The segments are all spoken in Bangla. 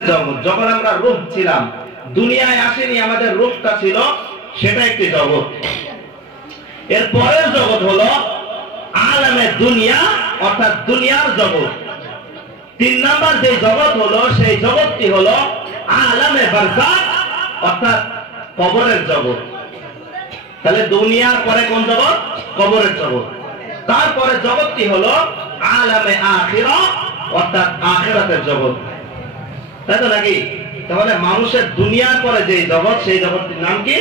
জগৎ। যখন আমরা রূহ ছিলাম, দুনিয়ায় আসেনি, আমাদের রূহটা ছিল, সেটা একটি জগৎ। এর পরের জগৎ হলো আলামে দুনিয়া, অর্থাৎ দুনিয়ার জগৎ। 3 নাম্বার যে জগৎ হলো, সেই জগৎটি হলো আলামে বারজাখ, অর্থাৎ কবরের জগৎ। তাহলে দুনিয়ার পরে কোন জগৎ? কবরের জগৎ। তারপরে জগৎটি হলো আলামে আখিরা, অর্থাৎ আখিরাতের জগৎ। তাই তো নাকি? তাহলে মানুষের দুনিয়ার পরে যে জগৎ, সেই জগৎটির নাম কি?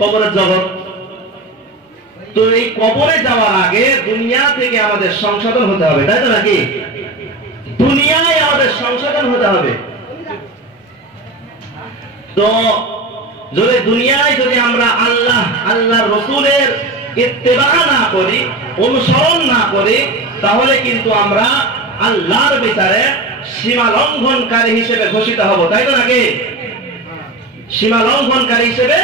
কবরের জগৎ। তো এই কবরে যাওয়ার আগে দুনিয়া থেকে আমাদের সংশোধন হতে হবে, তাই তো নাকি? দুনিয়ায় আমাদের সংশোধন হতে হবে। তো যদি দুনিয়ায় যদি আমরা আল্লাহর রাসূলের ইত্তেবা না করি, অনুসরণ না করি, তাহলে কিন্তু আমরা আল্লাহর বিচারে সীমা লঙ্ঘনকারী হিসেবে ঘোষিত হব, তাই তো নাকি? সীমা লঙ্ঘনকারী হিসেবে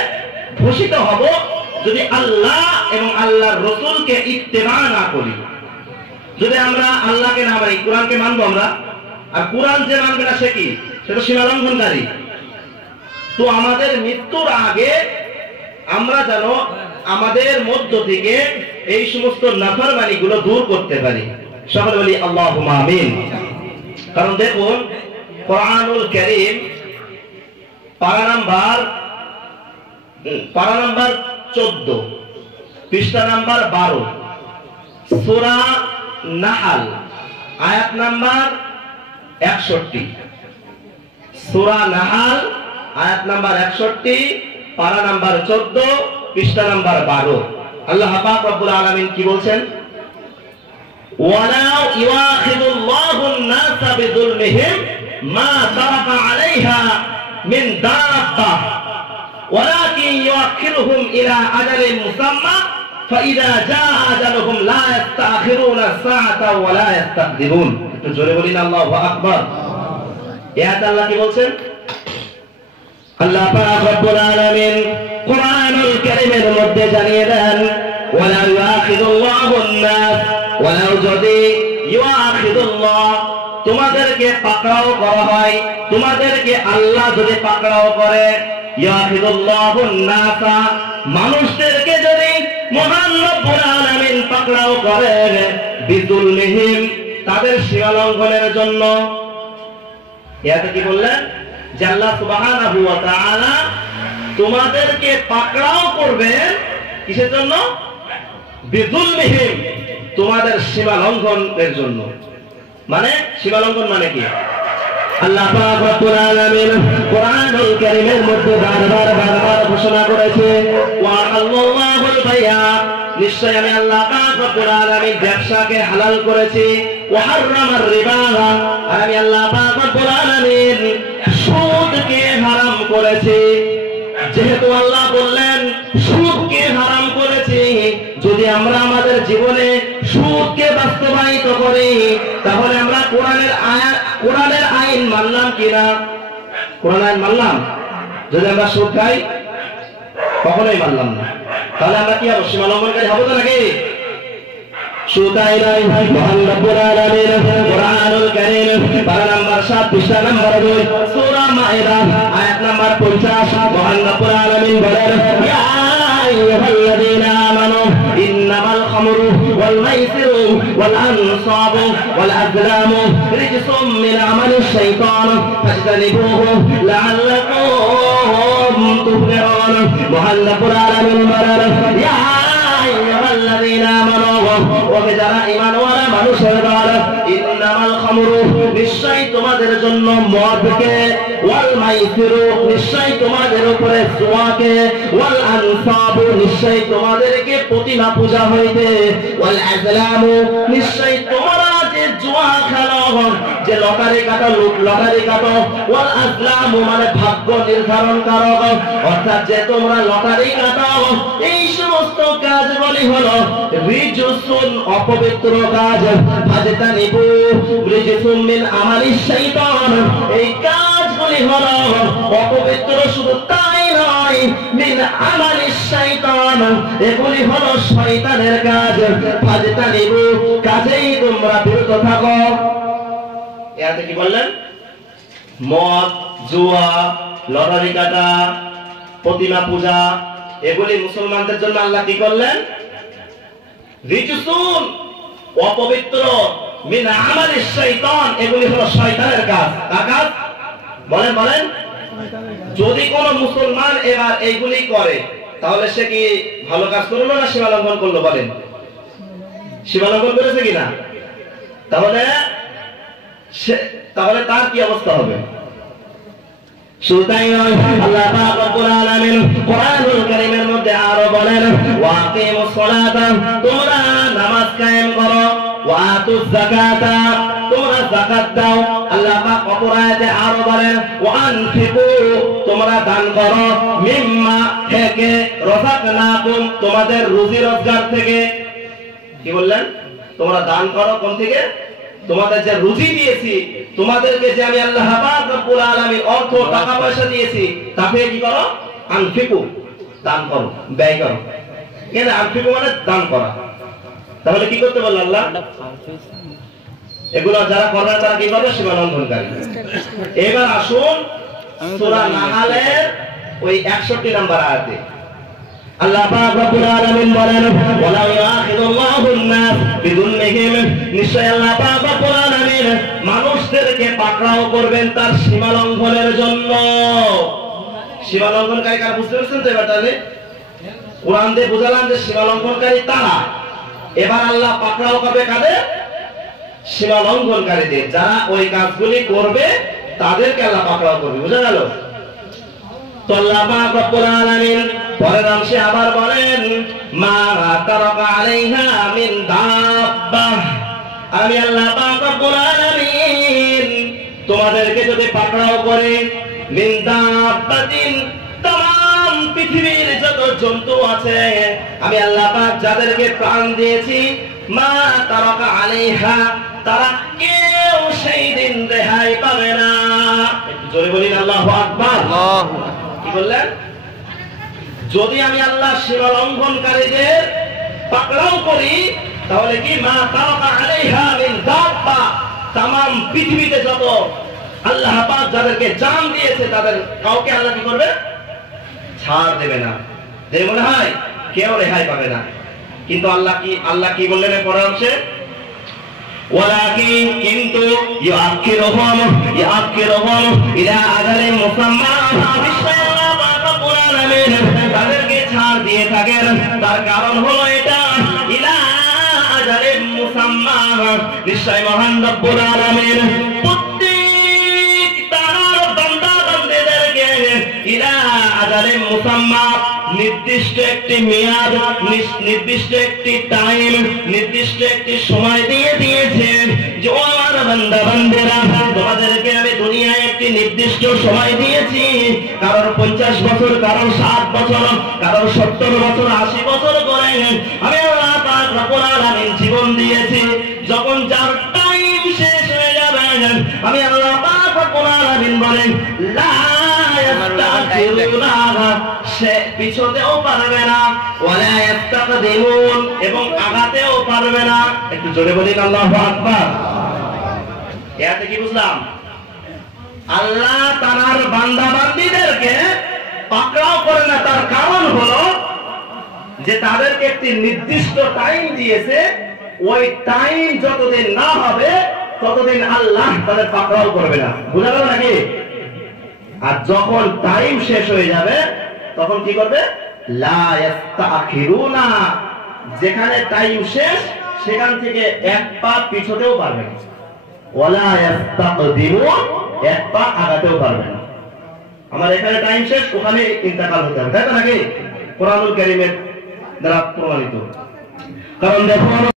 ঘোষিত হব যদি আল্লাহ এবং আল্লাহর রাসূলকে ইত্তেবা না করি। যদি আমরা আল্লাহকে না মানি, কোরআনকে মানবো আমরা, আর কোরআন যে মানবে না সে কি? সেটা সীমা লঙ্ঘনকারী। তো আমাদের মৃত্যুর আগে আমরা যেন আমাদের মধ্য থেকে এই সমস্ত নাফরমানিগুলো দূর করতে পারি। সকলে বলি আল্লাহুম্মা আমিন। কারণ দেখুন, কোরআনুল কারীম পারা নাম্বার 14, পৃষ্ঠা নাম্বার 12, সূরা নাহল, আয়াত নাম্বার 61। সূরা নাহল, আয়াত নাম্বার 61, পারা নাম্বার 14, পৃষ্ঠা নাম্বার 12। আল্লাহ পাক রব্বুল আলামিন কি বলছেন? ওয়ালাউ ইউআখিদুল্লাহুন নাসা বিযুলমিহিম মা তারাকা আলাইহা মিন দাব্বা ওয়ালাকিন ইউআখিরুহুম ইলা আজালিন মুসাম্মা ফাইযা জাআ আজালুহুম লা ইস্তাখিরুনা সাআতা ওয়া লা ইস্তাকদিমুন। একটু জোরে বলিন আল্লাহু আকবার। এই আয়াত আল্লাহ কি বলছেন? আল্লাহ পাক রব্বুল আলামিন কোরআনুল কারীমের মধ্যে জানিয়ে দেন, ওয়ালা ইউআখিদুল্লাহুন নাস, ওয়ালাউ যদি ইউআখিদুল্লাহ, তোমাদেরকে পাকড়াও করা হয়, তোমাদেরকে আল্লাহ যদি পাকড়াও করে, ইউআখিদুল্লাহুন নাসা, মানুষদেরকে যদি মহান রব্বুল আলামিন পাকড়াও করেন, বিযুলমিহিম, তাদের সীমা লঙ্ঘনের জন্য। এতে কি বললেন? যে আল্লাহ সুবহানাহু ওয়া তাআলা তোমাদেরকে পাকড়াও করবেন, কিসের জন্য? বিযুলমিহিম, তোমাদের সীমা লঙ্ঘনের জন্য। মানে সীমা লঙ্ঘন মানে কি? আল্লাহ পাক রব্বুল আলামিন কোরআনুল কারীমের মধ্যে বারবার ঘোষণা করেছে, ওয়া আল্লাহুল বাইয়া, নিশ্চয় আমি আল্লাহ পাক রব্বুল আলামিন ব্যবসাকে হালাল করেছি, ওয়া হারামার রিবা, আর আমি আল্লাহ পাক রব্বুল আলামিন সুদকে হারাম করেছি। যেহেতু আল্লাহ বললেন সুদকে হারাম করেছি, যদি আমরা আমাদের জীবনে সুদকে বাস্তবায়িত করি, তাহলে আমরা কোরআনের আইন মানলাম কিনা? কোরআন আইন মানলাম? যদি আমরা সুদ খাই, কখনোই মানলাম না। তাহলে আমরা কি হবো? সীমা লঙ্ঘনকারী হবো তো নাকি? সুতাইলাই মহান রব্বুল আলামিন কোরআনুল কারীম পারা নাম্বার 7, পৃষ্ঠা নাম্বার 2, সূরা মাইদা, আয়াত নাম্বার 50, মহান রব্বুল আলামিন বলেন, ইয়া আইয়ুহাল্লাযীনা আমানু ইন্নামাল খামরু ওয়াল মাইসিরু ওয়াল আনসাবু ওয়াল আযলামু রিজসুম মিন আমালিশ শাইতান ফাজতানিবুহু লাআল্লাকুম তুফলিহুন। মহান রব্বুল আলামিন বলেন, ইয়া আইয়ুহাল্লাযীনা আমানু, ওহে যারা ঈমানওয়ালা মানুষের দল, ইন্নামাল খামরু, নিশ্চয় তোমাদের জন্য মদকে, ওয়াল মাইসিরু, নিশ্চয় তোমাদের উপরে জুয়াকে, ওয়াল আনসাবু, নিশ্চয় তোমাদেরকে প্রতিমা পূজা হইতে, ওয়াল আযলামু, নিশ্চয় তোমরা যে জুয়া খেলো, যে লটারি কাটো, লটারি কাটো, ওয়াল আযলামু মানে ভাগ্য নির্ধারণ কারক, অর্থাৎ যে তোমরা লটারি কাটো, এই সমস্ত কাজগুলি হলো রিজসুন, অপবিত্র কাজ, ফাজতানিবু রিজসুম মিন আমালিশ শাইতান, এই কাজগুলি হলো অপবিত্র, শুধু তাই নয়, মিন আমালিশ শাইতান, এগুলি হলো শয়তানের কাজ, ফাজতানিবু, কাজেই তোমরা বিরত থাকো। এতে কি বললেন? মদ, জুয়া, লটারি কাটা, প্রতিমা পূজা, এগুলি মুসলমানদের জন্য আল্লাহ কি করলেন? রিজসুন, অপবিত্র, মিন আমালিশ শাইতান, এগুলি হলো শয়তানের কাজ। কার কাজ? বলেন বলেন। যদি কোন মুসলমান এবার এইগুলি করে তাহলে সে কি ভালো কাজ করলো না সীমা লঙ্ঘন করলো? বলেন, সীমা লঙ্ঘন করেছে কিনা? তাহলে তার কি অবস্থা হবে? সুতাই আল্লাহ পাক রব্বুল আলামিন কোরআনুল কারীমের মধ্যে আরো বলেন, ওয়াকিমুস সালাতা, তোমরা নামাজ কায়েম করো, ওয়া আতুজ যাকাতা, তোমরা যাকাত দাও। আল্লাহ পাক অপর আয়াতে আরো বলেন, ওয়া আনফিকু, তোমরা দান করো, মিম্মা, থেকে, রাযাকনাকুম, তোমাদের রুজি রোজগার থেকে। কি বললেন? তোমরা দান করো কোন থেকে? তোমাদের যে রুজি দিয়েছি, তোমাদেরকে যে আমি আল্লাহ পাক রব্বুল আলামিন অর্থ টাকা পয়সা দিয়েছি, তাতে কি করো? আনফিকু, দান করো, ব্যয় করো। কেন আনফিকু মানে দান করা। তাহলে কি করতে বলল আল্লাহ? এগুলো যারা করবে তারা কি করবে? সীমা লঙ্ঘনকারী। এবার আসুন সূরা নাহলের ওই 61 নম্বর আয়াতে আল্লাহ পাক রব্বুল আলামিন বলেন, ওয়ালা ইয়াখিদুল্লাহুন নাস বিযুলমিহিম, নিশ্চয় আল্লাহ পাক রব্বুল আলামিন মানুষদেরকে পাকড়াও করবেন তার সীমা লঙ্ঘনের জন্য। সীমা লঙ্ঘনকারী কারা বুঝতে পারছেন তো? এবার তাহলে কোরআন দিয়ে বুঝালাম যে সীমা লঙ্ঘনকারী তারা। এবার আল্লাহ পাকড়াও করবে কাদের? সীমা লঙ্ঘনকারীদের। যারা ওই কাজগুলি করবে তাদেরকে আল্লাহ পাকড়াও করবে। বুঝা গেল? তো আল্লাহ পাক রব্বুল আলামিন পরের অংশে আবার বলেন, মা তারাকা আলাইহা মিন দাব্বাহ, আমি আল্লাহ পাক রব্বুল আলামিন তোমাদেরকে যদি পাকড়াও করে, মিন দাব্বাতিন, तमाम পৃথিবীর যত জন্তু আছে আমি আল্লাহ পাক যাদেরকে প্রাণ দিয়েছি, মা তারাকা আলাইহা, তারা কেউ সেই দিন রেহাই পাবে না। একটু জোরে বলিন আল্লাহু আকবার। কি বললেন? যদি আমি আল্লাহ সীমা লঙ্ঘনকারীদের পাকড়াও করি তাহলে কি মা তারাকা আলাইহা মিন দাব্বা, तमाम পৃথিবীতে যত আল্লাহ পাক যাদেরকে জান দিয়েছে তাদের কাউকে আল্লাহ কি করবে? ছাড় দেবে না। যে মনে হয় কেউ রেহাই পাবে না। কিন্তু আল্লাহ কি বললেন পরের অংশে? ওয়ালাকিন, কিন্তু ইয়াকিরুহুম ইলা আজালিন মুসাম্মা, আল্লাহ পাক রব্বুল আলামিন তাদেরকে ছাড় দিয়ে থাকেন। তার কারণ হলো এটা, ইলা আজালিন মুসাম্মা, নিশ্চয় মহান রব্বুল আলামিন প্রত্যেক তার বান্দা বান্দীদেরকে ইলা আজালিন মুসাম্মা, নির্দিষ্ট একটি মেয়াদ, নির্দিষ্ট একটি টাইম, নির্দিষ্ট একটি সময় দিয়ে দিয়েছেন যে ও আমার বান্দা বান্দেরা, তোমাদেরকে আমি দুনিয়ায় একটি নির্দিষ্ট সময় দিয়েছি। কারোর 50 বছর, কারোর 60 বছর, কারোর 70 বছর, 80 বছর করে আমি আল্লাহ পাক রব্বুল আলামিন জীবন দিয়েছি। যখন যার টাইম শেষ হয়ে যাবে আমি আল্লাহ পাক রব্বুল আলামিন বলেন, লা ইয়াস্তাখিরুনা, সে পিছতেও পারবে না, ওয়ালা ইয়াস্তাকদিমুন, এবং আগাতেও পারবে না। একটু জোরে বলিন আল্লাহু আকবার। এতে কি বুঝলাম? আল্লাহ তার বান্দা বান্দীদেরকে পাকড়াও করে না, তার কারণ হলো যে তাদেরকে একটি নির্দিষ্ট টাইম দিয়েছে। ওই টাইম যতদিন না হবে ততদিন আল্লাহ তাদের পাকড়াও করবে না। বুঝা গেল নাকি? আর যখন টাইম শেষ হয়ে যাবে তখন কি করবে? লা ইয়াস্তাখিরুনা, যেখানে টাইম শেষ সেখান থেকে এক পা পিছতেও পারবে না, ওয়ালা ইয়াস্তাকদিমুন, এক পা আগাতেও পারবে না। আমার এখানে টাইম শেষ, ওখানে ইন্তেকাল হতে হবে, তাই তো নাকি? কোরআনুল কারীমের দ্বারা প্রমাণিত। কারণ দেখো